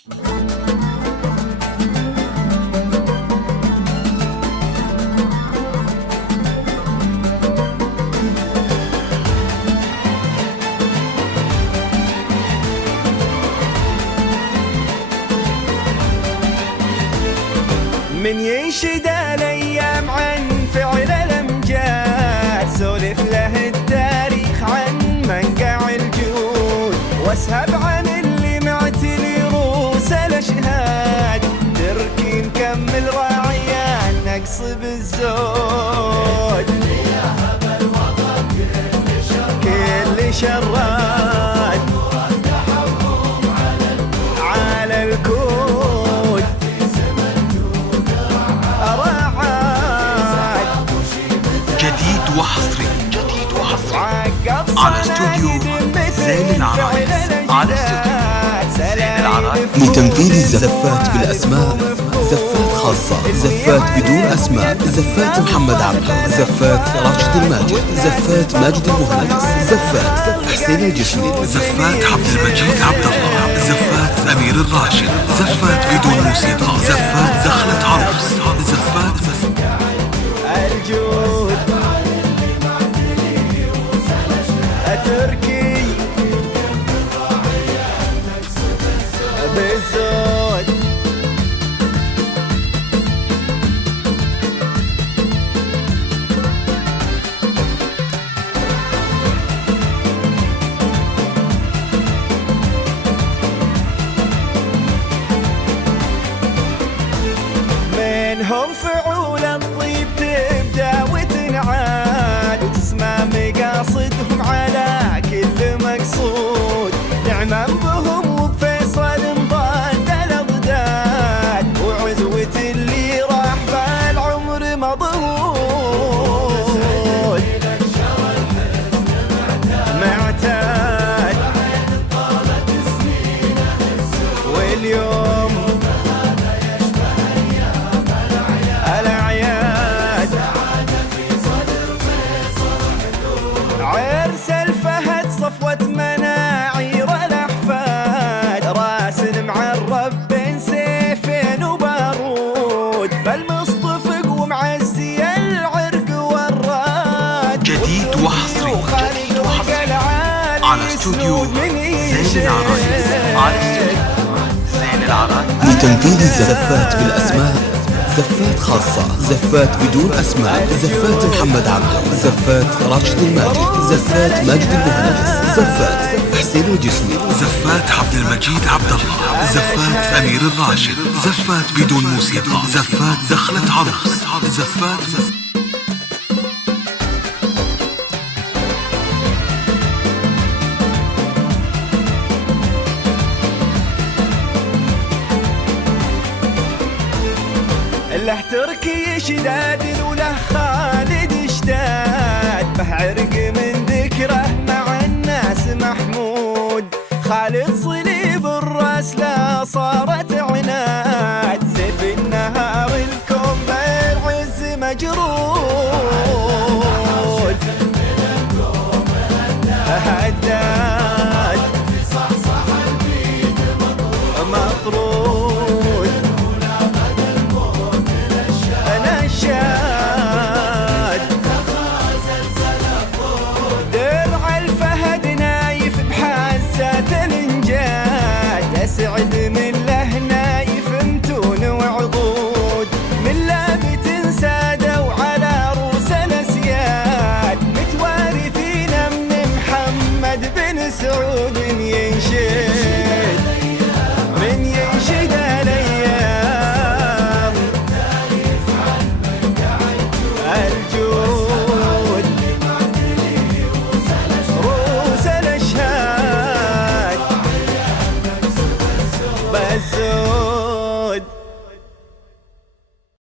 من ينشد الايام عن فعل الامجاد، سولف له التاريخ عن منقع الجود، واسهب عن اللي معتلي روس الاشهاد، تركي مكمل راعيا النقص بالزود، كل شراد على الكود جديد وحصري على استوديو زين العرايس. على استوديو زين العرايس لتنفيذ الزفات بالأسماء: زفات خاصة، زفات بدون أسماء، زفات محمد عبده، زفات راشد الماجد، زفات ماجد المهندس، زفات حسين الجسمي، زفات عبد المجيد عبد الله، زفات أمير الراشد، زفات بدون موسيقى، زفات دخلت عروس، زفات الجود تركي بالزود. منهم فعول الطيب تبدا وتنعاد، وتسمى مقاصدهم على كل مقصود، نعما بهم وبفيصل انضاد الاضداد، وعزوة اللي راح بالعمر مضمود، معتاد واليوم عرس الفهد صفوة مناعير الأحفاد، راس معرب بين سيفين وبارود، بالمصطفق ومعزي العرق والراد، جديد وحصري على استوديو زين العرايس. على استوديو زين العرايس لتنفيذ الزفات بالأسماء: زفات خاصة، زفات بدون أسماء، زفات محمد عبده، زفات راشد الماجد، زفات ماجد المهندس، زفات حسين الجسمي، زفات عبد المجيد عبد الله، زفات أمير الراشد، زفات بدون موسيقى، زفات دخلت عروس، زفات له تركي شداد وله خالد اشتاد، به عرق من ذكره مع الناس محمود، خالد صليب الراس لا صارت عناد، سيف النهار الكون بالعز مجرود، هداد مطرود